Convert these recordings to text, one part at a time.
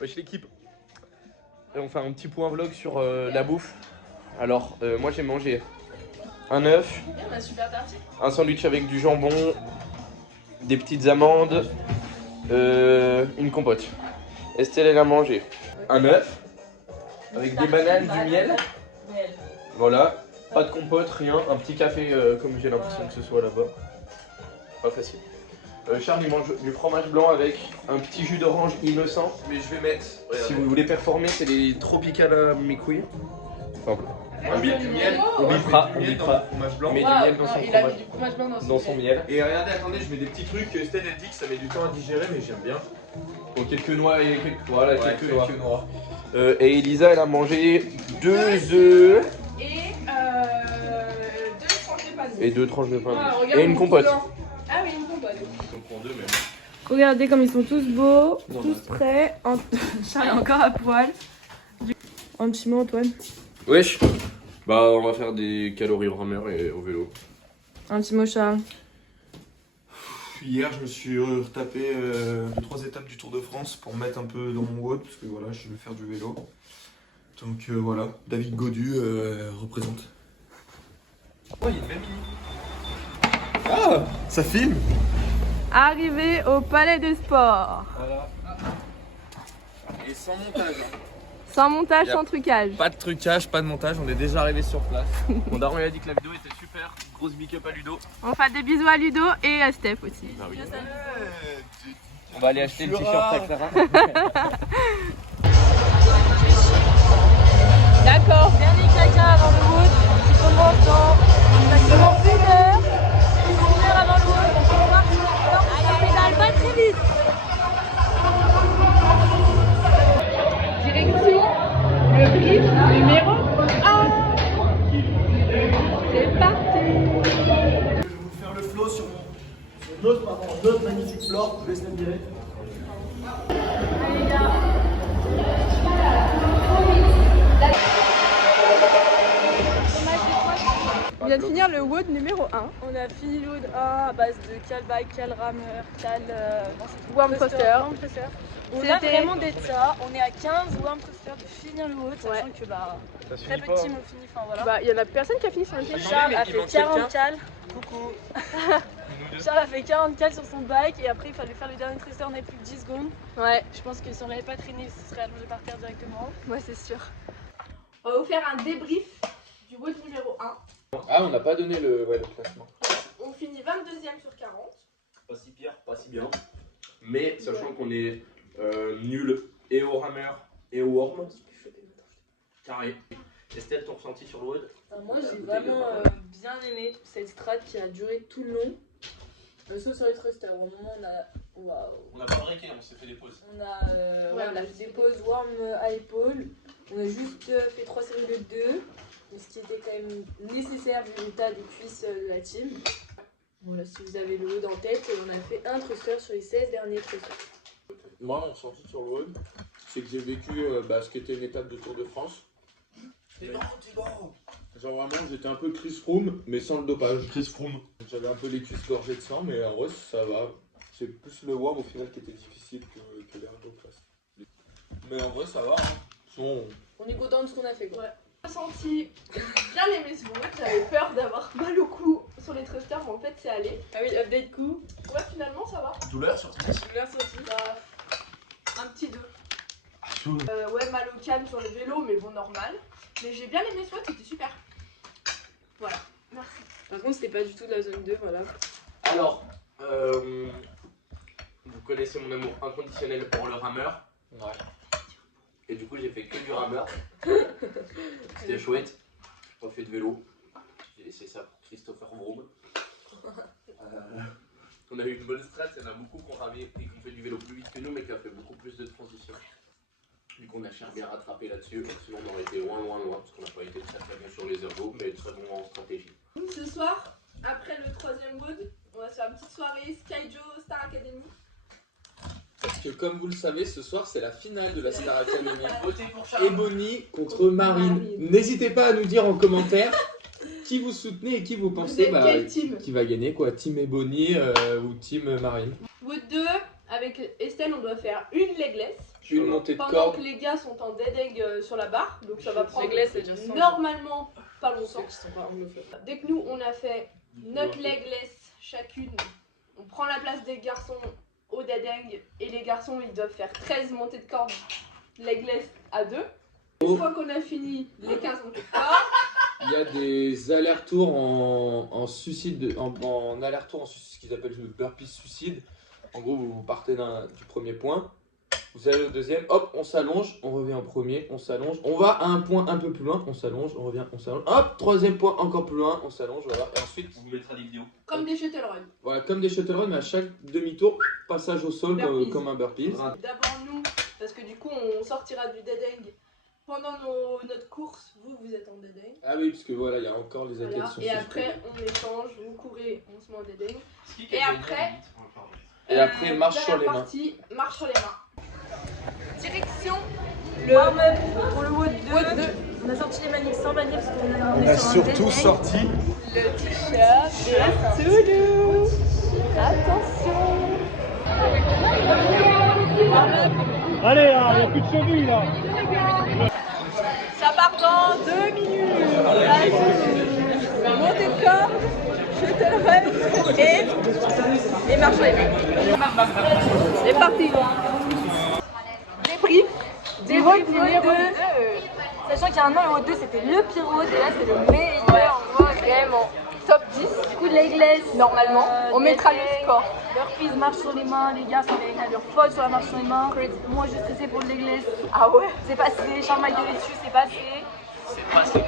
Wesh l'équipe. On fait un petit point vlog sur la bouffe. Alors moi j'ai mangé un œuf, un sandwich avec du jambon, des petites amandes, une compote. Estelle elle a mangé un œuf avec des bananes, du miel. Voilà, pas de compote, rien, un petit café comme j'ai l'impression que ce soit là-bas. Pas facile. Charles il mange du fromage blanc avec un petit jus d'orange innocent. Mais je vais mettre, si vous voulez performer, c'est les Tropicana mes couilles. Enfin, on met du miel, on bipera fromage blanc. Mais du miel dans son fromage, dans son miel. Et regardez, attendez, je mets des petits trucs que Estelle elle dit que ça met du temps à digérer, mais j'aime bien. Bon, quelques noix et quelques, voilà, quelques noix. Et Elisa elle a mangé 2 œufs. Et 2 tranches de pain. Et une compote. Ah oui, une compote. On prend 2 même. Regardez comme ils sont tous beaux, tous prêts. Charles est encore à poil. Un petit mot, Antoine. Wesh. Bah on va faire des calories au rameur et au vélo. Un petit mot, Charles. Hier je me suis retapé 2-3 étapes du Tour de France pour mettre un peu dans mon WOD parce que voilà je veux faire du vélo. Donc voilà, David Godu représente. Oh il y a une même mini. Ah ça filme. Arrivé au Palais des Sports. Voilà. Et sans montage. Sans montage, sans trucage. Pas de trucage, pas de montage, on est déjà arrivé sur place. Mon daron il a dit que la vidéo était super, grosse big up à Ludo. On fait des bisous à Ludo et à Steph aussi. Ah oui. On va aller acheter le t-shirt à Clara. D'accord, dernier caca avant le wood qui commence dans exactement 1 heure. 1 heure avant le wood, on peut voir ça pédale pas très vite. Direction le brief numéro 1. C'est parti. Je vais vous faire le flow sur notre magnifique floor. Je laisse la virer. Allez gars. On vient de finir le WOD numéro 1. On a fini le WOD 1 à base de cal bike, cal rameur, cal worm thruster. On a vraiment d'être ça. On est à 15 worm thruster de finir le WOD, sachant que bah très peu de team ont fini. Enfin voilà. Bah il y en a personne qui a fini sur le team. Charles a fait 40 cal. Coucou. Charles a fait 40 cal sur son bike et après il fallait faire le dernier thruster, on avait plus que 10 secondes. Ouais. Je pense que si on l'avait pas traîné, ce serait allongé par terre directement. Ouais c'est sûr. On va vous faire un débrief du WOD numéro 1. Ah on n'a pas donné le classement. On finit 22e sur 40. Pas si pire, pas si bien. Mais sachant qu'on est nul et au rameur et au worm. Carré. Estelle, ton ressenti sur le WOD? Moi j'ai vraiment bien aimé cette strat qui a duré tout le long. Sauf sur les thrusters, au moment où on a... Waouh. On a pas breaké, on s'est fait des pauses. On a fait des pauses worm à l'épaule. On a juste fait 3 séries de 2. Ce qui était quand même nécessaire vu l'état des cuisses de la team. Voilà, si vous avez le WOD en tête, on a fait un thruster sur les 16 derniers thrusters. Moi, mon ressenti sur le WOD, c'est que j'ai vécu ce qu'était une étape de Tour de France. Genre vraiment, j'étais un peu Chris Froome, mais sans le dopage. Chris Froome. J'avais un peu les cuisses gorgées de sang, mais en vrai, ça va. C'est plus le WOD au final qui était difficile que les autres classes. Mais en vrai, ça va. Hein. On est content de ce qu'on a fait, quoi. Ouais. J'ai senti bien aimé ce WOD, j'avais peur d'avoir mal au cou sur les thrusters, mais en fait c'est allé. Ah oui, update coup. Ouais, finalement ça va. Douleur sur tes. Douleur sortie. Un petit 2. Ouais, mal au calme sur le vélo, mais bon, normal. Mais j'ai bien aimé ce WOD, c'était super. Voilà, merci. Par contre, c'était pas du tout de la zone 2, voilà. Alors, vous connaissez mon amour inconditionnel pour le rameur. Ouais. Et du coup, j'ai fait que du rameur. C'était chouette. J'ai pas fait de vélo. J'ai laissé ça pour Christopher Froome. On a eu une bonne strat, il y en a beaucoup qui ont ramé et qui ont fait du vélo plus vite que nous, mais qui a fait beaucoup plus de transitions. Du coup, on a cher bien rattrapé là-dessus. Sinon, on aurait été loin, parce qu'on n'a pas été très bien sur les ergos, mais très bon en stratégie. Ce soir, après le 3e WOD, on va se faire une petite soirée Skyjo Star Academy. Parce que comme vous le savez, ce soir, c'est la finale de la Star Academy. Votez pour Charles. Ebony contre Marine. N'hésitez pas à nous dire en commentaire qui vous soutenez et qui vous pensez qui va gagner, quoi. Team Ebony ou Team Marine. WOD 2, avec Estelle, on doit faire une legless. une montée de Pendant corde. que les gars sont en dead hang sur la barre, donc ça va prendre déjà normalement pas longtemps. Dès que nous on a fait notre legless chacune, on prend la place des garçons au dead hang et les garçons ils doivent faire 13 montées de corde legless à 2. Une fois qu'on a fini les 15 montées de corde, Il y a des allers-retours en suicide, en aller-retour en ce qu'ils appellent le burpee suicide. En gros, vous partez du premier point, vous allez au deuxième, hop, on s'allonge, on revient au premier, on s'allonge, on va à un point un peu plus loin, on s'allonge, on revient, on s'allonge, hop, troisième point encore plus loin, on s'allonge, voilà, et ensuite, On vous mettra des vidéos. comme des shuttle runs. voilà, comme des shuttle runs, mais à chaque demi-tour, passage au sol Burpees. comme un burpee. D'abord nous, parce que du coup on sortira du dead hang pendant notre course, vous êtes en dead hang. Ah oui, parce que voilà, il y a encore les athlètes Voilà. qui sont Et suspendus. après on échange, vous courez, on se met en dead hang. Et après, Et après, marche sur les mains. partie, marche sur les mains. Direction Le warm-up pour le WOD 2. On a sorti les maniques sans manier parce qu'on est sur un dead hang. sorti le t-shirt de Toulouse. Attention. Allez, il n'y a plus de cheville là. Ça part dans 2 minutes. Vas-y. Montée de corde, shuttle run et marche sur les mains. C'est parti. Débrief. Débrief numéro 2. Sachant qu'il y a un an, le WOD 2 c'était le pire WOD et là c'est le meilleur WOD. Vraiment. Top 10. Du coup, legless, Normalement, on mettra le score. Burpees, marche sur les mains, les gars sont avec une allure folle sur la marche sur les mains. Moi, je stressé pour le legless. Ah ouais. C'est passé, Charles m'a gueulé dessus, c'est passé. C'est passé.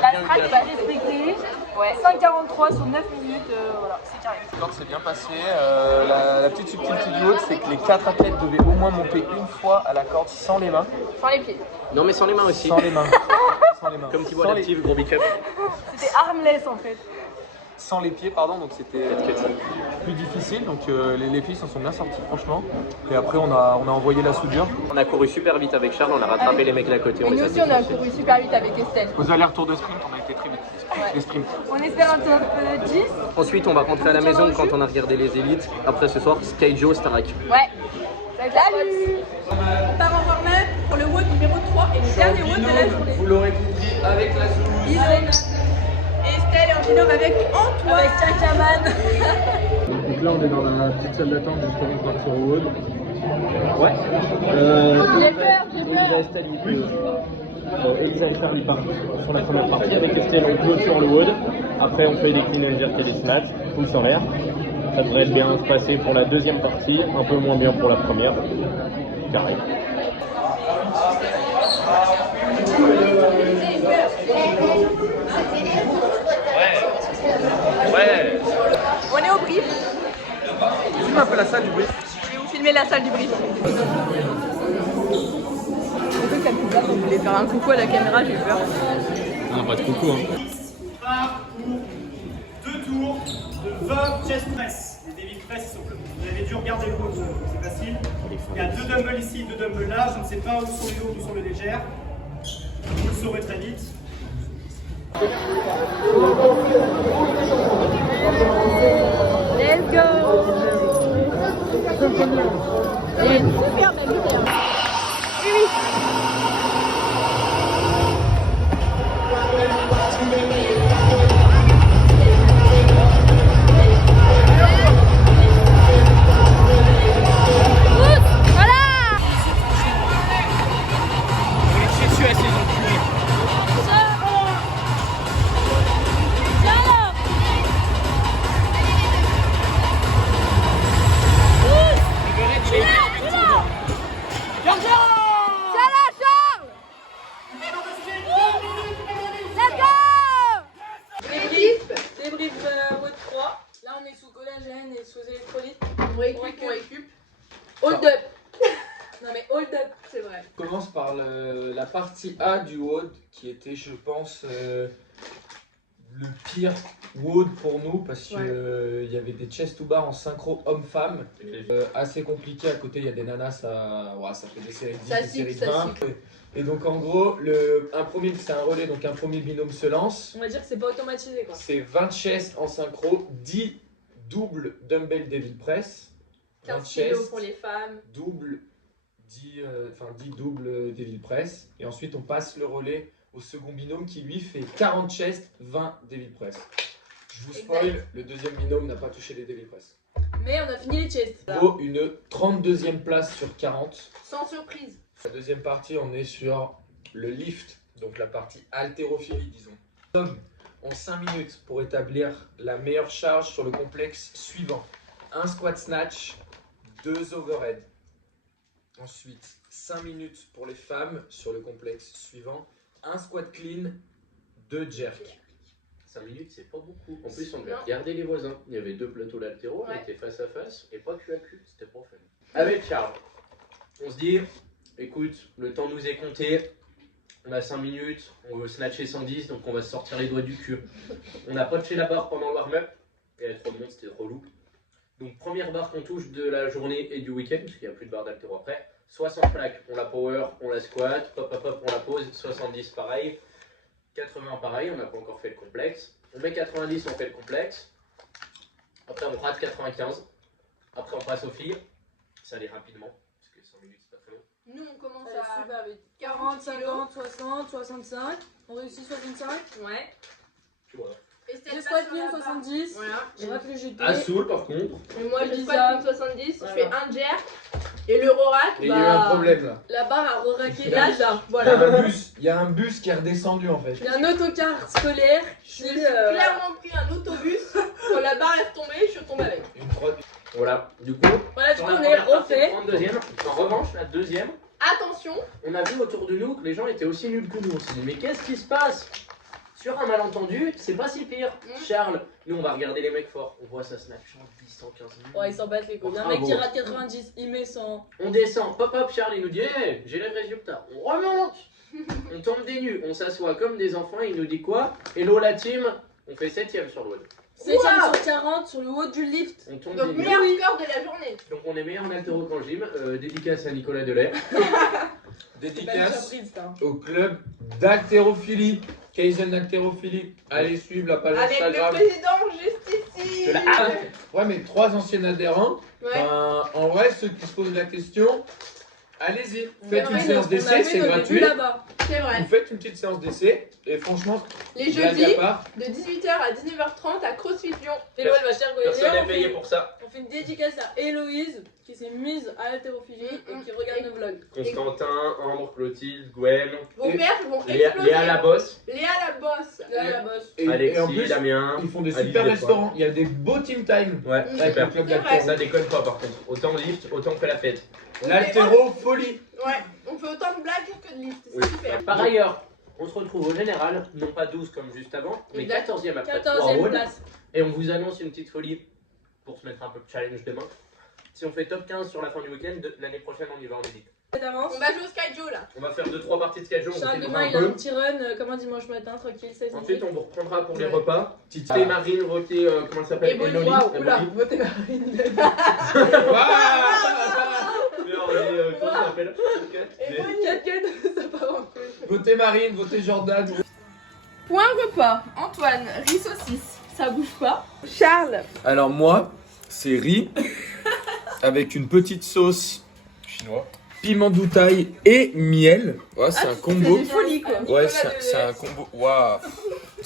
La strat est respectée. Ouais. 5,43 sur 9 minutes, voilà, c'est carré. Quand c'est bien passé, la petite subtilité du haut, c'est que les 4 athlètes devaient au moins monter une fois à la corde sans les mains. Sans les pieds. Non mais sans les mains aussi. Sans les mains. Sans les mains. Comme Thibaut Adaptive, gros big up. C'était armless en fait. Sans les pieds, pardon, donc c'était plus difficile. Donc les filles s'en sont bien sorties, franchement. Et après, on a envoyé la soudure. On a couru super vite avec Charles, on a rattrapé les mecs d'à côté. Et nous aussi, on a couru super vite avec Estelle. Aux allers-retours de sprint, on a été très vite. Les sprints. On espère un top 10. Ensuite, on va rentrer à la maison quand on a regardé les élites. Après ce soir, Sky Joe, Starak. Ouais. Salut. On part en warm-up pour le WOD numéro 3 et le dernier WOD de la journée. Vous l'aurez compris, avec la Zoulouse. Isaac. Estelle et en binôme avec Antoine. Avec Chakaman. Donc là, on est dans la petite salle d'attente justement pour partir au WOD. Ouais. J'ai peur. Elisa et Charles lui partent sur la première partie. Avec Estelle, on clôture le WOD. Après, on fait des clean and jerk et des snatchs, tous en l'air. Ça devrait bien se passer pour la deuxième partie, un peu moins bien pour la première. Carré. Ouais. On est au brief. Filme un peu la salle du bruit. Je vais vous filmer la salle du brief. On voulait faire un coucou à la caméra, j'ai eu peur. Ah, pas de coucou, hein. Part pour 2 tours de 20 chest press. Les David press, vous avez dû regarder le haut, c'est facile. Il y a 2 dumbbells ici, 2 dumbbells là. Je ne sais pas où sont les lourds, où sont les légères. Vous le saurez très vite. Let's go. Il y a une super belle lumière. Oui. Débrief WOD 3. Là on est sous collagène et sous électrolyte. On récup. Hold up. Non mais hold up, c'est vrai. On commence par la partie A du WOD qui était, je pense, le pire WOD pour nous parce que il y avait des chest to bar en synchro homme-femme. Assez compliqué. À côté, il y a des nanas, ça fait des séries de 10, Ça des séries de cible, ça 20. Et donc en gros, un premier, c'est un relais, donc un premier binôme se lance. On va dire que c'est pas automatisé quoi. C'est 20 chests en synchro, 10 double dumbbell devil press, 15 20 kilos chests, pour les femmes. double 10 doubles Devil Press. Et ensuite, on passe le relais au second binôme qui lui fait 40 chests, 20 Devil Press. Je vous spoil, le deuxième binôme n'a pas touché les Devil Press. Mais on a fini les chests. Il faut une 32e place sur 40. Sans surprise. La deuxième partie, on est sur le lift, donc la partie haltérophilie, disons. Nous sommes en 5 minutes pour établir la meilleure charge sur le complexe suivant. Un squat snatch, 2 overhead. Ensuite, 5 minutes pour les femmes sur le complexe suivant. Un squat clean, 2 jerk. 5 minutes, c'est pas beaucoup. En plus, on devait regarder les voisins. Il y avait 2 plateaux latéraux, on était face à face et pas cul à cul. C'était pas fun. Avec Charles, on se dit, écoute, le temps nous est compté. On a 5 minutes, on veut snatcher 110, donc on va se sortir les doigts du cul. On a potché la barre pendant le warm-up. Il y avait trop de monde, c'était relou. Donc, première barre qu'on touche de la journée et du week-end, parce qu'il n'y a plus de barre d'haltéro après. 60 plaques, on la power, on la squat, hop hop hop, on la pose. 70 pareil. 80 pareil, on n'a pas encore fait le complexe. On met 90, on fait le complexe. Après on rate 95. Après on passe aux filles. Ça allait rapidement, parce que 5 minutes c'est pas très long. Nous on commence à super vite. 40, 50, 60, 65. On réussit 65. Ouais. Tu vois. J'ai squat clean 70. Voilà. J'ai réfléchi. À Soul par contre. Et moi j'ai squat clean 70. Voilà. Je fais un jerk. Et le rorack, et il y a eu un problème là. La barre a roraqué là. Voilà. Il y a un bus qui est redescendu en fait. Il y a un autocar scolaire. J'ai clairement pris un autobus. Quand la barre est retombée, je suis tombée avec. Voilà, du coup, on est refait. En revanche, la deuxième, attention, on a vu autour de nous que les gens étaient aussi nuls que nous. On s'est dit, mais qu'est-ce qui se passe? Sur un malentendu, c'est pas si pire. Charles, nous on va regarder les mecs forts. On voit ça snatch en 10, 115 minutes. Ouais, ils s'en battent les couilles. Il y a un mec qui rate 90, il met 100. On descend, pop hop, Charles il nous dit, hey, j'ai les résultats. On remonte. On tombe des nues, on s'assoit comme des enfants. Il nous dit quoi? Hello la team, on fait 7ème sur le WOD. 7ème sur 40 sur le haut du lift. On tombe donc meilleur score de la journée. Donc on est meilleur en haltéro qu'en gym. Dédicace à Nicolas Delay. Dédicace au club d'haltérophilie. Kaizen haltérophilie. Allez suivre la page avec Instagram. Avec le président juste ici. Ouais mais 3 anciens adhérents. Ouais. En vrai ceux qui se posent la question, allez-y. Faites une séance d'essai, c'est gratuit. C'est vrai. Vous faites une petite séance d'essai et franchement, les jeudis de 18h à 19h30 à CrossFit Lyon. Hello, elle va cher personne n'est payé pour ça. On fait une dédicace à Héloïse qui s'est mise à l'haltérophilie et qui regarde nos vlogs. Constantin, Ambre, Clotilde, Gwen. Vos perfs vont exploser. Léa la bosse. Léa la bosse. Léa la bosse. Alexis, et en plus, Damien. Ils font des super restaurants. Il y a des beaux team time. Ouais, super. Avec le club d'haltéro. Ça déconne pas par contre. Autant lift, autant on fait la fête. L'haltérophilie. Ouais, on fait autant de blagues que de lift. C'est super. Par ailleurs, on se retrouve au général, non pas 12 comme juste avant, mais 14e après 3 rôles. Et on vous annonce une petite folie pour se mettre un peu de challenge demain. Si on fait top 15 sur la fin du week-end, l'année prochaine on y va en élite. On va jouer au Skyjo là. On va faire 2-3 parties de Skyjo. Charles demain il a un petit run comme un dimanche matin, tranquille, 16 minutes. Ensuite on vous reprendra pour les repas. Votez Marine, votez comment ça s'appelle? Eloli. Oula, votez Marine. Comment ça s'appelle? Votez Marine, votez Jordan. Point repas. Antoine, riz saucisse. Ça bouge pas. Charles. Alors moi, c'est riz avec une petite sauce Chinois. piment d'outaille et miel. Ouais, c'est un combo. C'est folie quoi. Ouais, c'est un combo. Waouh.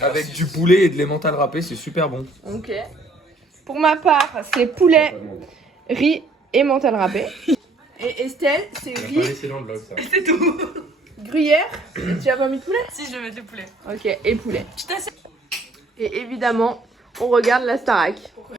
Avec du poulet et de l'emmental râpé, c'est super bon. Ok. Pour ma part, c'est poulet, riz et mental râpé. Et Estelle, c'est riz. laissé dans le vlog ça. C'est tout. Gruyère. Tu as pas mis de poulet? Si, je vais mettre le poulet. Ok, et poulet. Et évidemment, on regarde la Starac.